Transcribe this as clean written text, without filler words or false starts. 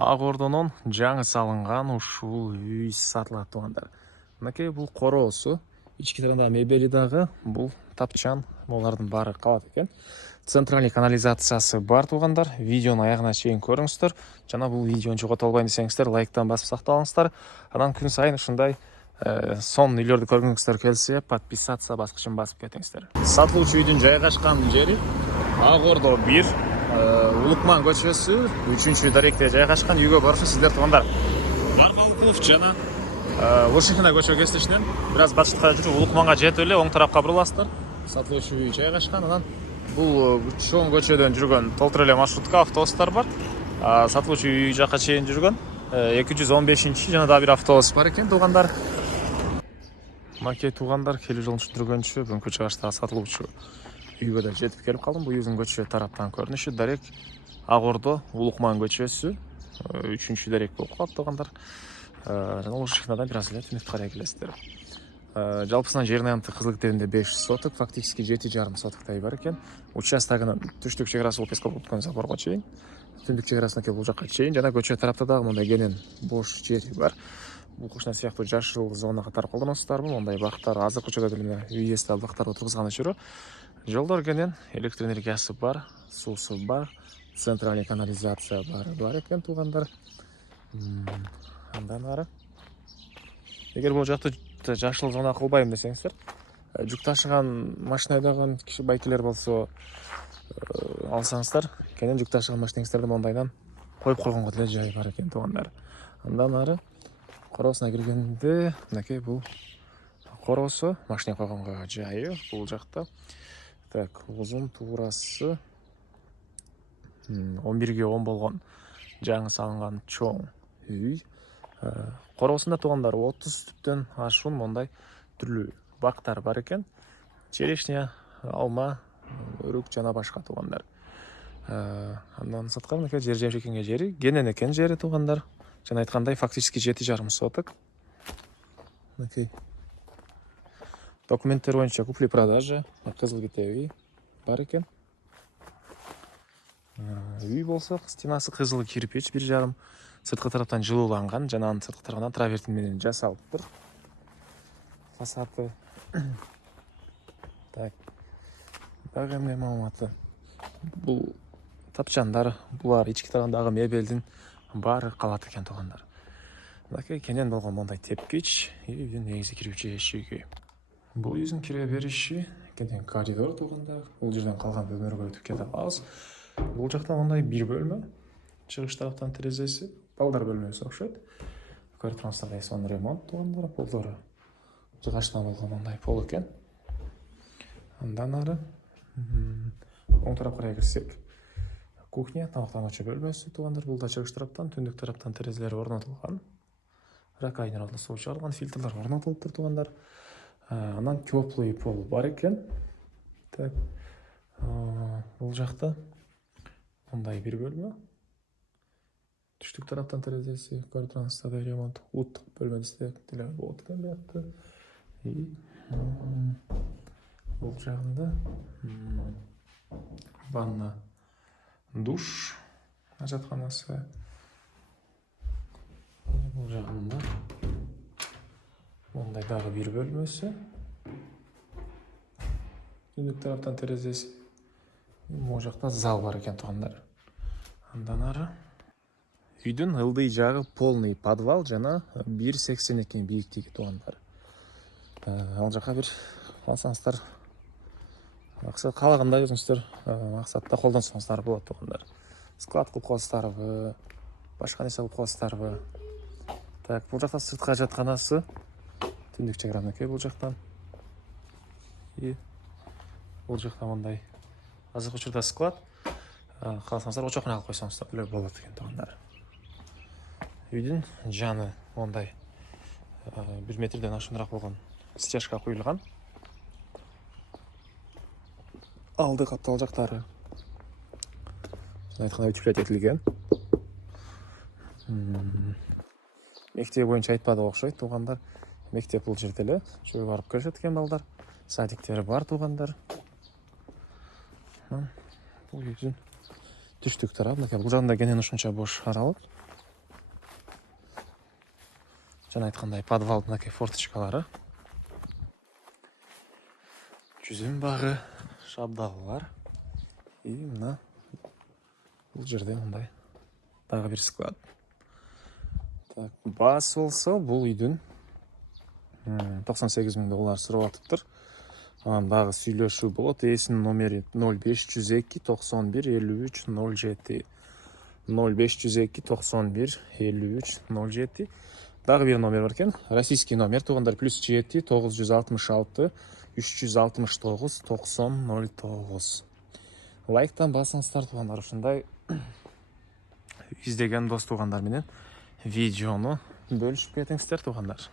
Ак Ордонун жаңы салынган ушул үй сатылат туугандар. Мынакей бул короосу, ички тарабында мебели дагы, бул тапчан, булардын баары калат экен. Центральный канализациясы бар туугандар. Видеону аягына чейин көрүңүздөр. Жана бул видеону жогото албайм десеңиздер, лайктан басып сакталыңыздар. Анан күн сайын ушундай сон үйлөрдү көргүңүздөр келсе, подписаться баскычын басып кетиңиздер. Сатылуучу үйдүн жайгашкан жери Ак Ордо 1, Улукман көчөсү 3-даректе жайгашкан. Үйгө барышы сиздер туугандар. Баркалыкулов жана Лушихина көчө кесишинен бир аз батышка жүрүп Улукманга жетип эле оң тарапка буруласыздар. Сатылуучу үй жайгашкан. Анан бул чоң көчөдөн жүргөн толтура эле маршрутка автобустар бар. Сатылуучу үй жака чейин жүргөн 215 жана дагы бир автобус бар экен туугандар. Макей туугандар, келүү жолун түшүндүргөнчү бүгүнкү чыгышта сатылуучу үйгө да жетип келип калдым. Бул үйдүн көчө тараптан көрүнүшү дарек Ак Ордо Улукман көчөсү 3-дарек болуп калат туугандар. Жана Лушихинадан бир аз эле түнүктү карай келесиздер. Жалпысынан жердин аянты кызыл китебинде 500 соток, фактически 7,5 сотоктой бар экен. Участогунун түштүк чек арасы Песков өткөн заборго чейин, түндүк чек арасына келип бул жакка чейин жана көчө тарапта дагы мындай кенен бош жери бар. Бул кошуна сыяктуу жашыл зона катары колдоносуздарбы? Мондай бактар азыркы учурда деле үй ээси бактар отургузган өчүрө. Жолдор кенен, электр энергиясы бар, суусу бар, центральный канализация бар экен туугандар. Андан ары эгер бул жакты жашыл зона кылбайм десеңиздер, жүк ташыган машина айдаган киши байкелер болсо алсаңыздар, кенен жүк ташыган машинеңиздерди мондайдан коюп койгонго деле жай бар экен туугандар. Андан ары короосуна киргенде, мынакей бул короосу, машина койгонго жайы бул жакта. Так, узун туурасы 11/10 болгон жаңы салынган чоң үй. Короосунда туугандар 30 түптөн ашуун мондай түрлүү бактар бар экен. Черешня, алма, өрүк жана башка туугандар. Андан сырткары мынакей жер жемшекенге жери, кенен экен жери туугандар. Жана айткандай, фактически 7,5 соток. Мынакей документтер боюнча купли-продажа, кызыл китеби бар экен. Үй болсо, стенасы кызыл кирпич 1,5, сырткы тараптан жылууланган, жана анын сырткы тарабынан травертин менен жасалыптыр. Фасады. Так. Дагы эмне маалыматы? Бул тапчандар, булар ички тарабындагы мебелдин баары калат экен туугандар. Мынакей кенен болгон мондай тепкич, үйдүн негизи кирүүчү эшиги. Бул үйдүн кире бериши кенен коридор туугандар. Бул жерден калган бөлмөлөргө өтүп кете алабыз. Бул жакта мондай бир бөлмө, чыгыш тараптан терезеси, балдар бөлмөсү окшойт. Көрүп тургансыздар, сон ремонт туугандар, полдору жыгачтан болгон мондай пол экен. Андан ары оң тарапка карай кирсек, кухня, тамактануучу бөлмөсү туугандар. Бул да чыгыш тараптан, түндүк тараптан терезелер орнотулган. Ракайнерлы суу чыгарылган, фильтрлер орнотулуптур туугандар. Анан теплый пол бар экен. Так. Бул жакта мындай бир бөлмө. Түштүк тараптан терезеси, көрүп тургансыздар, ремонт, ут бөлмөсү деле болот экен буякта. Бул жагында ванна, душ, ажатканасы. Бул жагында мондай дагы бир бөлмөсү. Түндүк тараптан терезеси. Могу жакта зал бар экен туугандар. Андан ары үйдүн ылдый жагы полный подвал жана 1,80 бийиктиги туугандар. Ал жака бир алсаңыздар, максат каалагандай өзүңүздөр максатта колдонсоңуздар болот туугандар. Склад кылып коесуздарбы, башка нерсе кылып коесуздарбы. Так, бул жакта сырткы ажатканасы. Түндүк чек бул жактан. Бул жакта мондай азыркы учурда склад. Кааласаңыздар очокуна алып койсоңуздар деле болот экен туугандар. Үйдүн жаны мондай 1 метрден ашууныраак болгон стяжка куюлган. Алды каптал жактары айткандай утеплять этилген. Мектеп боюнча айтпады окшойт туугандар. Мектеп бул жерде эле, чөй барып көрүшөт экен балдар. Садиктери бар туугандар. Бул үйдүн түштүк тарабы, бул жагында кенен ушунча бош аралык. Жана айткандай подвалдын мынакей форточкалары. Жүзүм багы, шабдалы бар. И мына бул жерде мындай дагы бир склад. Так, баасы болсо бул үйдүн 98 000 доллар сурап атыптыр. Анан дагы сүйлөшүү болот. Ээсинин номери 0502 91 53 07. 0502 91 53 07. Дагы бир номер бар экен. Российский номер туугандар +7 966 369 9009. Лайктан басыңыздар туугандар, ушундай издеген дос туугандар менен видеону бөлүшүп кетиңиздер туугандар.